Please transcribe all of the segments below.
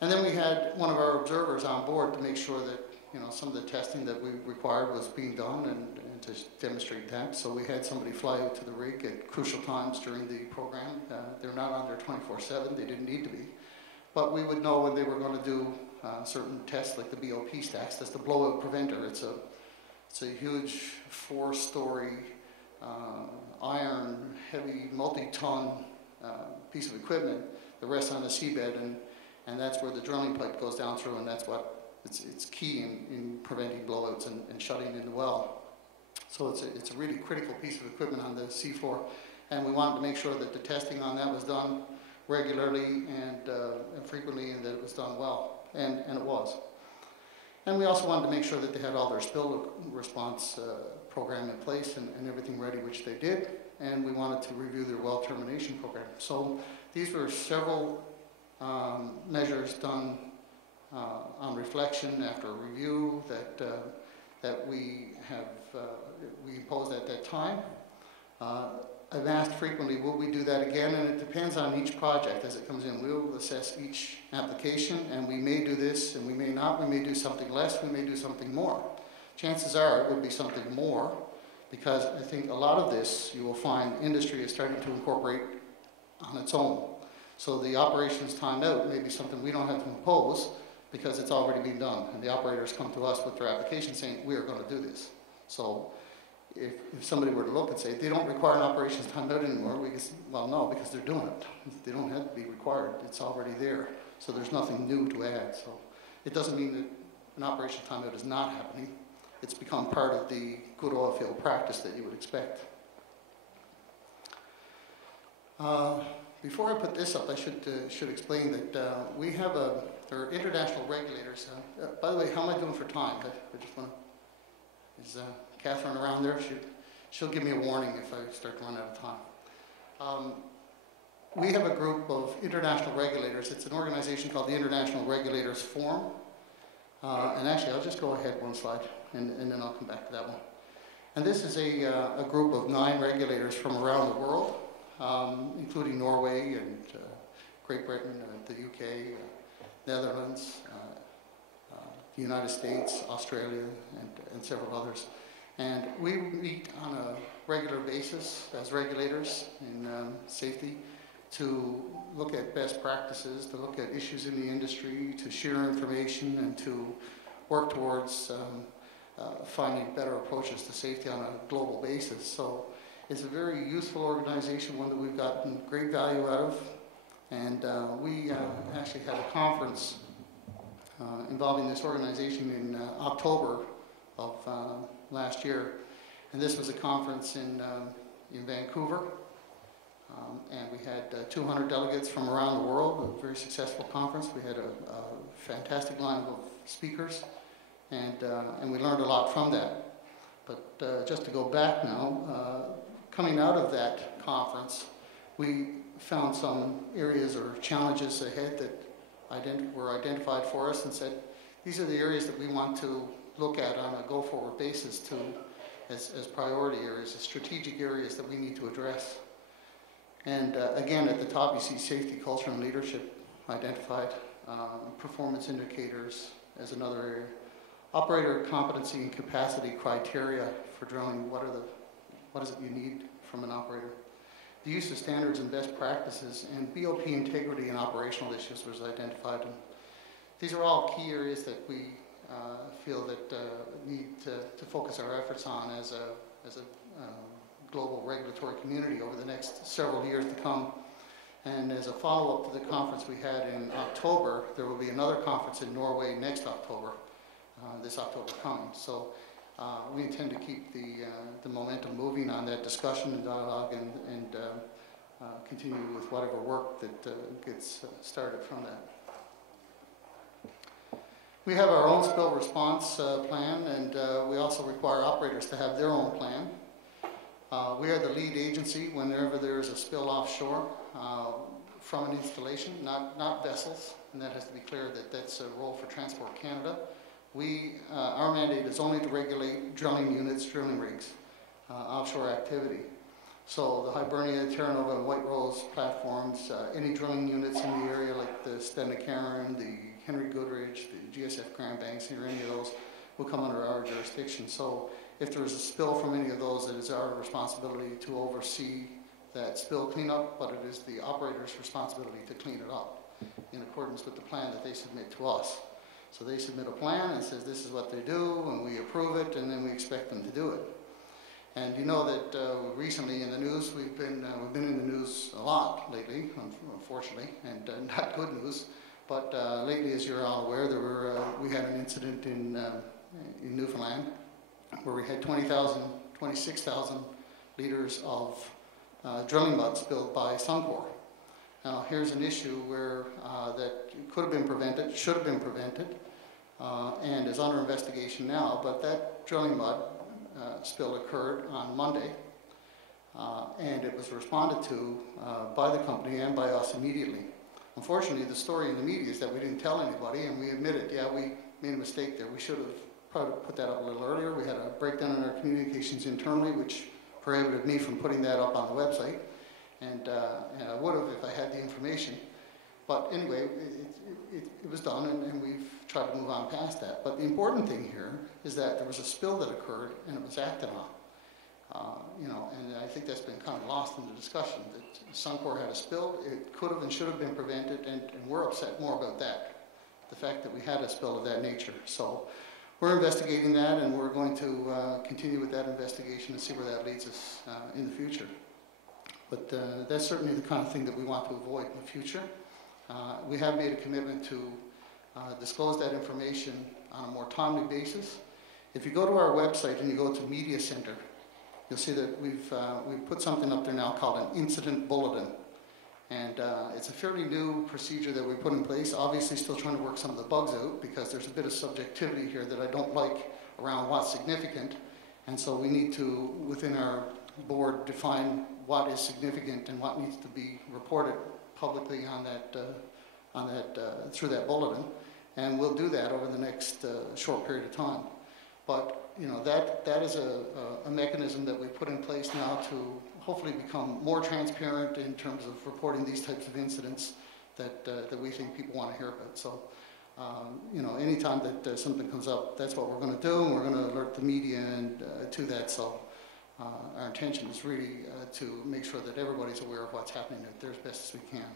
And then we had one of our observers on board to make sure that some of the testing that we required was being done and to demonstrate that. So we had somebody fly out to the rig at crucial times during the program. They're not on there 24/7, they didn't need to be. But we would know when they were going to do certain tests like the BOP stacks. That's the blowout preventer. It's a huge 4-story iron, heavy, multi-ton piece of equipment that rests on the seabed, and that's where the drilling pipe goes down through, and that's what it's key in preventing blowouts and shutting in the well. So it's a really critical piece of equipment on the seafloor, and we wanted to make sure that the testing on that was done regularly and frequently, and that it was done well, and it was. And we also wanted to make sure that they had all their spill response program in place and everything ready, which they did, and we wanted to review their well termination program. So these were several measures done on reflection after a review that we imposed at that time. I've asked frequently, will we do that again? And it depends on each project as it comes in. We'll assess each application, and we may do this and we may not. We may do something less, we may do something more. Chances are it would be something more, because I think a lot of this you will find industry is starting to incorporate on its own. So the operations timed out may be something we don't have to impose because it's already been done, and the operators come to us with their application saying, we are going to do this. So if somebody were to look and say, they don't require an operations timed out anymore, we can say, well, no, because they're doing it. They don't have to be required. It's already there. So there's nothing new to add. So it doesn't mean that an operation timed out is not happening. It's become part of the good oil field practice that you would expect. Before I put this up, I should explain that we have there are international regulators. By the way, how am I doing for time? I just want to, is Catherine around there? She'll give me a warning if I start to run out of time. We have a group of international regulators. It's an organization called the International Regulators Forum. And actually, I'll just go ahead one slide, and then I'll come back to that one. And this is a group of 9 regulators from around the world, including Norway and Great Britain, the UK, Netherlands, the United States, Australia, and several others. And we meet on a regular basis as regulators in safety to look at best practices, to look at issues in the industry, to share information, and to work towards finding better approaches to safety on a global basis. So it's a very useful organization, one that we've gotten great value out of. And we actually had a conference involving this organization in October of last year. And this was a conference in Vancouver. And we had 200 delegates from around the world, a very successful conference. We had a fantastic lineup of speakers, and we learned a lot from that. But just to go back now, coming out of that conference, we found some areas or challenges ahead that were identified for us and said, these are the areas that we want to look at on a go-forward basis as priority areas, as strategic areas that we need to address. And again, at the top, you see safety, culture, and leadership identified. Performance indicators as another area. Operator competency and capacity criteria for drilling. What is it you need from an operator? The use of standards and best practices, and BOP integrity and operational issues was identified. And these are all key areas that we feel that need to focus our efforts on as a global regulatory community over the next several years to come. And as a follow-up to the conference we had in October, there will be another conference in Norway next October, this October coming. So we intend to keep the momentum moving on that discussion and dialogue, and continue with whatever work that gets started from that. We have our own spill response plan, and we also require operators to have their own plan. We are the lead agency whenever there is a spill offshore from an installation, not vessels, and that has to be clear that that's a role for Transport Canada. Our mandate is only to regulate drilling units, drilling rigs, offshore activity. So the Hibernia, Terre-Neuve, and White Rose platforms, any drilling units in the area like the Stena-Cairn, the Henry Goodrich, the GSF Grand Banks, or any of those will come under our jurisdiction. So if there is a spill from any of those, it is our responsibility to oversee that spill cleanup, but it is the operator's responsibility to clean it up in accordance with the plan that they submit to us. So they submit a plan and says this is what they do, and we approve it, and then we expect them to do it. And you know that recently in the news, we've been in the news a lot lately, unfortunately, and not good news. But lately, as you're all aware, we had an incident in Newfoundland where we had 26,000 liters of drilling mud spilled by Suncor. Now, here's an issue where that could have been prevented, should have been prevented, and is under investigation now. But that drilling mud spill occurred on Monday, and it was responded to by the company and by us immediately. Unfortunately, the story in the media is that we didn't tell anybody, and we admit it. Yeah, we made a mistake there. We should have probably put that up a little earlier. We had a breakdown in our communications internally, which prohibited me from putting that up on the website, and I would have if I had the information. But anyway, it was done, and we've tried to move on past that. But the important thing here is that there was a spill that occurred, and it was acted on. And I think that's been kind of lost in the discussion, that Suncor had a spill. It could have and should have been prevented, and we're upset more about that, the fact that we had a spill of that nature. So we're investigating that, and we're going to continue with that investigation and see where that leads us in the future. But that's certainly the kind of thing that we want to avoid in the future. We have made a commitment to disclose that information on a more timely basis. If you go to our website and you go to Media Center, you'll see that we've put something up there now called an incident bulletin. And it's a fairly new procedure that we put in place. Obviously still trying to work some of the bugs out because there's a bit of subjectivity here that I don't like around what's significant. And so we need to, within our board, define what is significant and what needs to be reported publicly on that, through that bulletin. And we'll do that over the next short period of time. But that is a mechanism that we put in place now to hopefully become more transparent in terms of reporting these types of incidents that we think people want to hear about. So, anytime that something comes up, that's what we're going to do, and we're going to alert the media and to that. So, our intention is really to make sure that everybody's aware of what's happening out there as best as we can.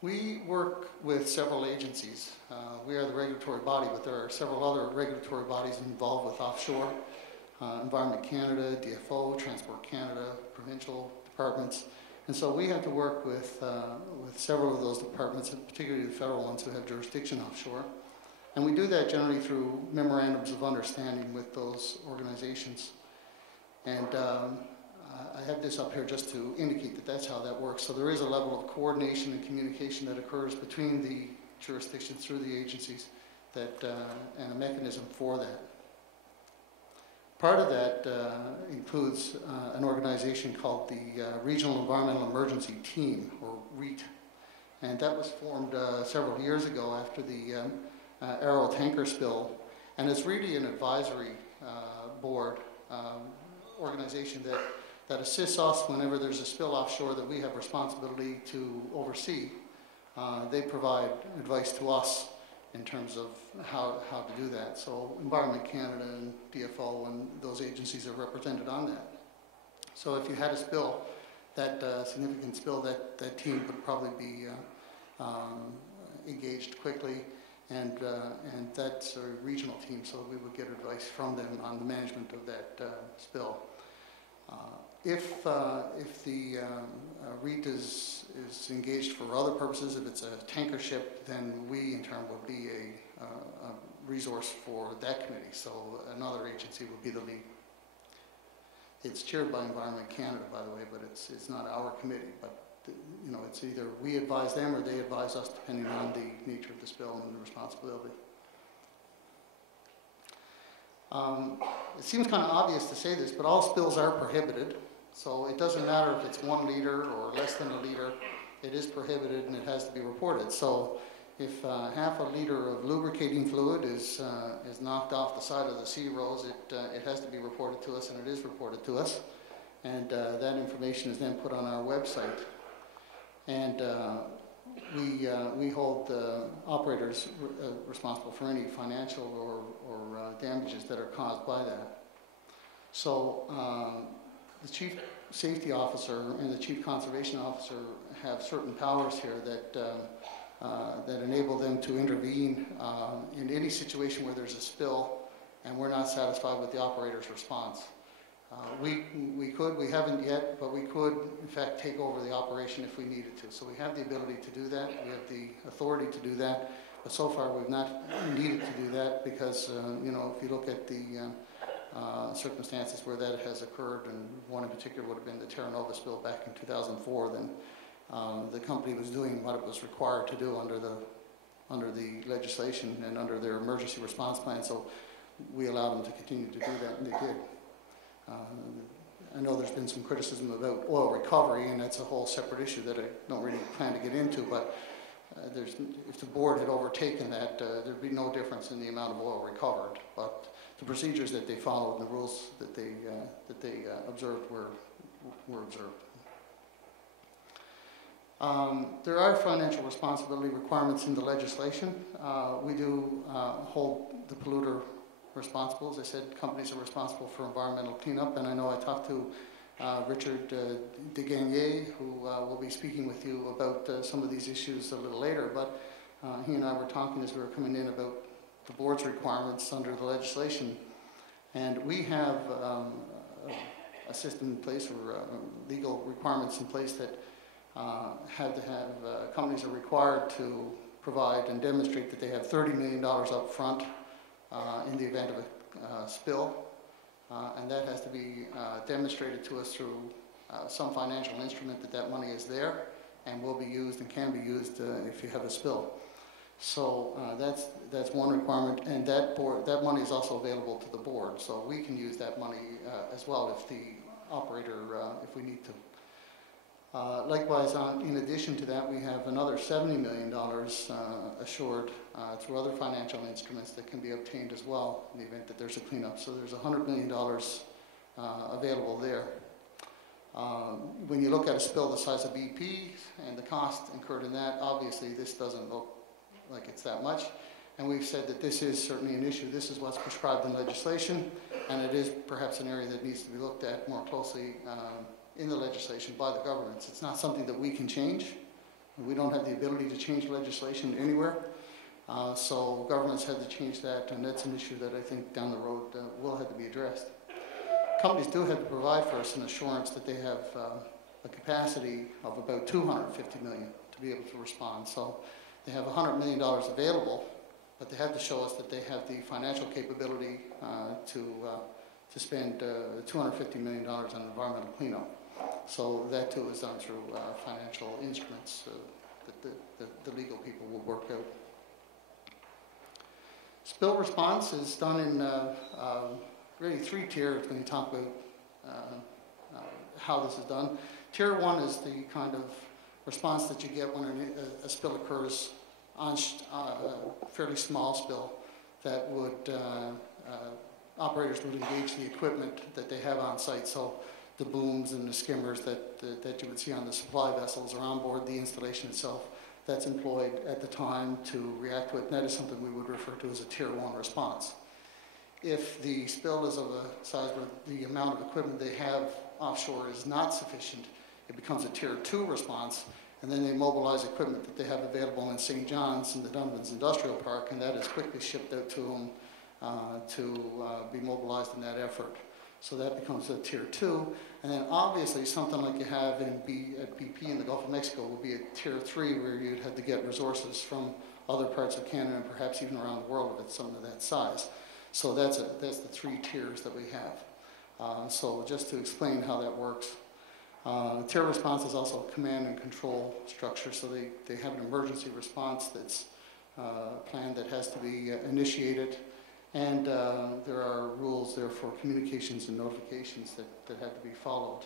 We work with several agencies. We are the regulatory body, but there are several other regulatory bodies involved with offshore. Environment Canada, DFO, Transport Canada, provincial departments. And so we have to work with several of those departments, and particularly the federal ones who have jurisdiction offshore. And we do that generally through memorandums of understanding with those organizations. And I have this up here just to indicate that that's how that works. So there is a level of coordination and communication that occurs between the jurisdictions through the agencies that, and a mechanism for that. Part of that includes an organization called the Regional Environmental Emergency Team, or REET. And that was formed several years ago after the Arrow tanker spill. And it's really an advisory board organization that assists us whenever there's a spill offshore that we have responsibility to oversee. They provide advice to us in terms of how to do that. So Environment Canada and DFO and those agencies are represented on that. So if you had a spill, that significant spill, that team would probably be engaged quickly, and that's a regional team, so we would get advice from them on the management of that spill. If the REIT is engaged for other purposes, if it's a tanker ship, then we in turn would be a resource for that committee. So another agency would be the lead. It's chaired by Environment Canada, by the way, but it's not our committee. But it's either we advise them or they advise us, depending on the nature of the spill and the responsibility. It seems kind of obvious to say this, but all spills are prohibited. So it doesn't matter if it's 1 liter or less than a liter, it is prohibited and it has to be reported. So If half a liter of lubricating fluid is knocked off the side of the sea rose, it has to be reported to us, and it is reported to us. And that information is then put on our website. And we hold operators responsible for any financial or damages that are caused by that. So the Chief Safety Officer and the Chief Conservation Officer have certain powers here that enable them to intervene in any situation where there's a spill and we're not satisfied with the operator's response. We haven't yet, but we could, in fact, take over the operation if we needed to. So we have the ability to do that. We have the authority to do that. But so far, we've not needed to do that because, you know, if you look at the circumstances where that has occurred, and one in particular would have been the Terre-Neuve spill back in 2004, then the company was doing what it was required to do under the legislation and under their emergency response plan. So we allowed them to continue to do that, and they did. I know there's been some criticism about oil recovery, and that's a whole separate issue that I don't really plan to get into, but if the board had overtaken that, there'd be no difference in the amount of oil recovered. But the procedures that they followed and the rules that they observed were observed. There are financial responsibility requirements in the legislation. We do hold the polluter responsible. As I said, companies are responsible for environmental cleanup, and I know I talked to Richard Degagne, who will be speaking with you about some of these issues a little later, but he and I were talking as we were coming in about the board's requirements under the legislation, and we have a system in place, or legal requirements in place that companies are required to provide and demonstrate that they have $30 million up front in the event of a spill, and that has to be demonstrated to us through some financial instrument that money is there and will be used and can be used if you have a spill. So that's one requirement, and that money is also available to the board, so we can use that money as well if the operator, if we need to. Likewise, in addition to that, we have another $70 million assured through other financial instruments that can be obtained as well in the event that there's a cleanup. So there's $100 million available there. When you look at a spill the size of BP and the cost incurred in that, obviously this doesn't look like it's that much. And we've said that this is certainly an issue. This is what's prescribed in legislation, and it is perhaps an area that needs to be looked at more closely in the legislation by the governments. It's not something that we can change. We don't have the ability to change legislation anywhere. So governments have to change that, and that's an issue that I think down the road will have to be addressed. Companies do have to provide for us an assurance that they have a capacity of about $250 million to be able to respond. So they have $100 million available, but they have to show us that they have the financial capability to spend $250 million on environmental cleanup. So that too is done through financial instruments that the legal people will work out. Spill response is done in really 3 tiers when you talk about how this is done. Tier 1 is the kind of response that you get when a spill occurs on a fairly small spill that would operators would engage the equipment that they have on site. So the booms and the skimmers that you would see on the supply vessels are on board the installation itself. That's employed at the time to react to it, and that is something we would refer to as a Tier 1 response. If the spill is of a size where the amount of equipment they have offshore is not sufficient, it becomes a Tier 2 response, and then they mobilize equipment that they have available in St. John's in the Dunvan's Industrial Park, and that is quickly shipped out to them to be mobilized in that effort. So that becomes a Tier 2. And then obviously something like you have at BP in the Gulf of Mexico will be a Tier 3, where you'd have to get resources from other parts of Canada and perhaps even around the world if it's something of that size. So that's the 3 tiers that we have. So just to explain how that works. Tier response is also a command and control structure, so they have an emergency response that's planned that has to be initiated. And there are rules there for communications and notifications that have to be followed.